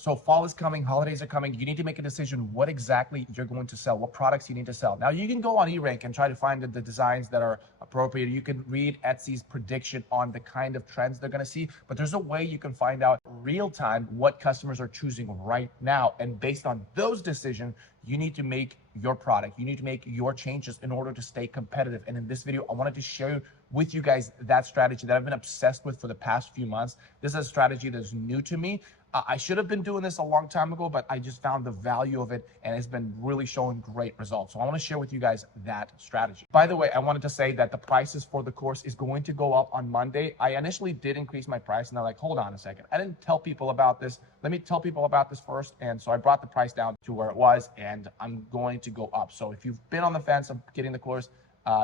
So fall is coming, holidays are coming. You need to make a decision what exactly you're going to sell, what products you need to sell. Now you can go on eRank and try to find the designs that are appropriate. You can read Etsy's prediction on the kind of trends they're going to see, but there's a way you can find out real time what customers are choosing right now. And based on those decisions, you need to make your product, you need to make your changes in order to stay competitive. And in this video, I wanted to share with you guys that strategy that I've been obsessed with for the past few months. This is a strategy that's new to me. I should have been doing this a long time ago, but I just found the value of it and it's been really showing great results. So I want to share with you guys that strategy. By the way, I wanted to say that the prices for the course is going to go up on Monday. I initially did increase my price and they're like, hold on a second. I didn't tell people about this. Let me tell people about this first. And so I brought the price down to where it was and I'm going to go up. So if you've been on the fence of getting the course,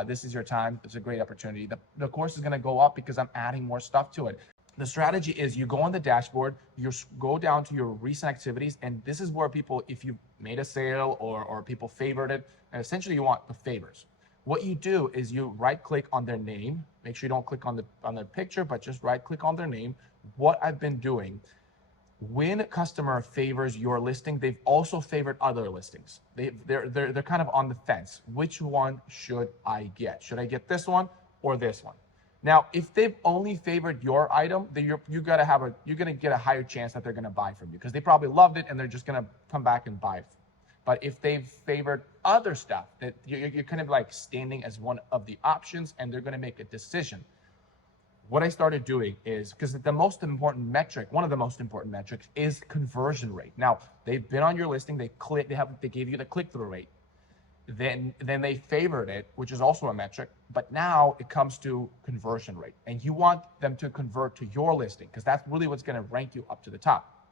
this is your time. It's a great opportunity. The course is going to go up because I'm adding more stuff to it. The strategy is you go on the dashboard, you go down to your recent activities, and this is where people, if you made a sale or people favored it, and essentially you want the favors. What you do is you right click on their name. Make sure you don't click on their picture, but just right click on their name. What I've been doing, when a customer favors your listing, they've also favored other listings. They're kind of on the fence. Which one should I get? Should I get this one or this one? Now, if they've only favored your item, then you're gonna get a higher chance that they're gonna buy from you because they probably loved it and they're just gonna come back and buy it. But if they've favored other stuff, that you're kind of like standing as one of the options and they're gonna make a decision. What I started doing is, because the most important metric, one of the most important metrics is conversion rate. Now, they've been on your listing, they gave you the click-through rate. Then they favored it, which is also a metric, but now it comes to conversion rate. And you want them to convert to your listing because that's really what's going to rank you up to the top.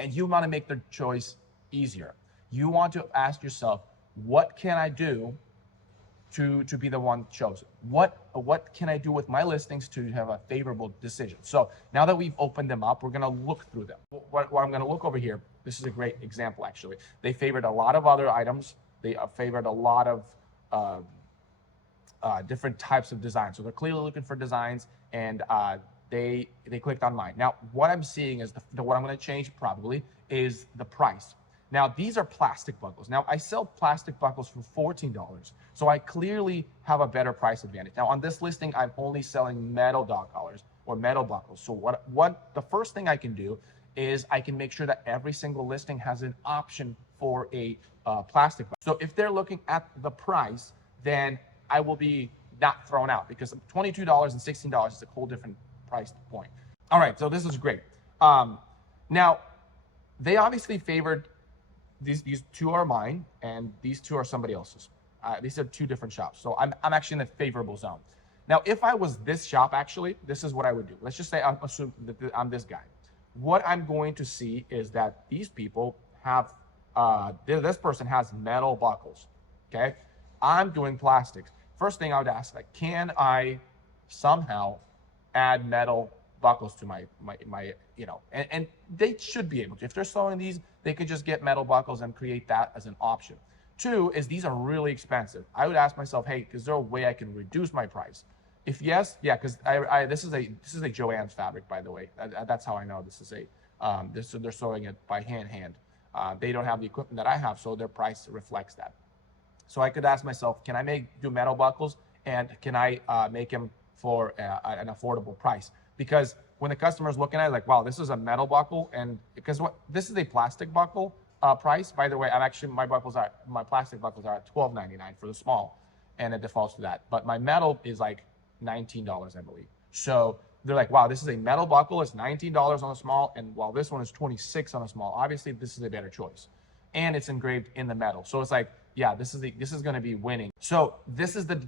And you want to make their choice easier. You want to ask yourself, what can I do to be the one chosen? What can I do with my listings to have a favorable decision? So now that we've opened them up, we're going to look through them. What I'm going to look over here, this is a great example actually. They favored a lot of other items. They favored a lot of different types of designs. So they're clearly looking for designs and they clicked on mine. Now, what I'm seeing is what I'm going to change probably is the price. Now, these are plastic buckles. Now, I sell plastic buckles for $14. So I clearly have a better price advantage. Now, on this listing, I'm only selling metal dog collars or metal buckles. So what the first thing I can do is I can make sure that every single listing has an option for a plastic buckle. So if they're looking at the price, then I will be not thrown out because $22 and $16 is a whole different price point. All right, so this is great. Now, they obviously favored these two are mine and these two are somebody else's. These are two different shops. So I'm actually in the favorable zone. Now, if I was this shop, actually, this is what I would do. Let's just say I'm assuming that I'm this guy. What I'm going to see is that these people have, this person has metal buckles, okay? I'm doing plastics. First thing I would ask, like, can I somehow add metal buckles to my and they should be able to. If they're selling these, they could just get metal buckles and create that as an option. Two is these are really expensive. I would ask myself, hey, is there a way I can reduce my price? If yes, yeah, because this is a Joann's fabric, by the way. That's how I know this is they're sewing it by hand. They don't have the equipment that I have, so their price reflects that. So I could ask myself, can I do metal buckles, and can I make them for an affordable price? Because when the customer is looking at it, like, wow, this is a metal buckle, and because this is a plastic buckle price. By the way, my plastic buckles are at $12.99 for the small, and it defaults to that. But my metal is like $19, I believe. So they're like, wow, this is a metal buckle. It's $19 on a small, and while this one is $26 on a small, obviously this is a better choice, and it's engraved in the metal. So it's like, yeah, this is going to be winning. So this is the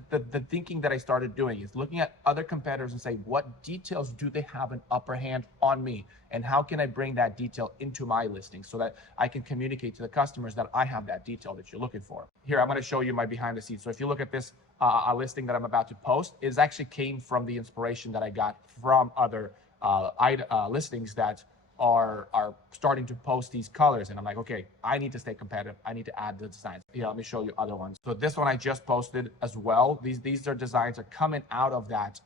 thinking that I started doing, is looking at other competitors and say, what details do they have an upper hand on me, and how can I bring that detail into my listing so that I can communicate to the customers that I have that detail that you're looking for. Here, I'm going to show you my behind the scenes. So if you look at this a listing that I'm about to post, it actually came from the inspiration that I got from other listings that are starting to post these colors, and I'm like, okay, I need to stay competitive. I need to add the designs. Let me show you other ones. So this one I just posted as well. These are designs are coming out of that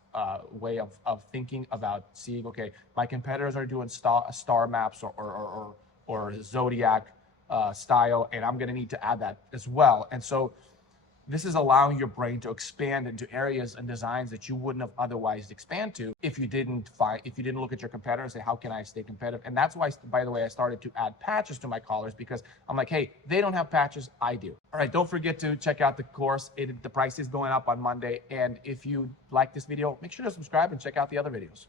way of thinking about seeing, okay, my competitors are doing star maps or or Zodiac style, and I'm going to need to add that as well. And so this is allowing your brain to expand into areas and designs that you wouldn't have otherwise expand to if you didn't look at your competitor and say, how can I stay competitive? And that's why, by the way, I started to add patches to my collars, because I'm like, hey, they don't have patches, I do. All right, don't forget to check out the course. The price is going up on Monday. And if you like this video, make sure to subscribe and check out the other videos.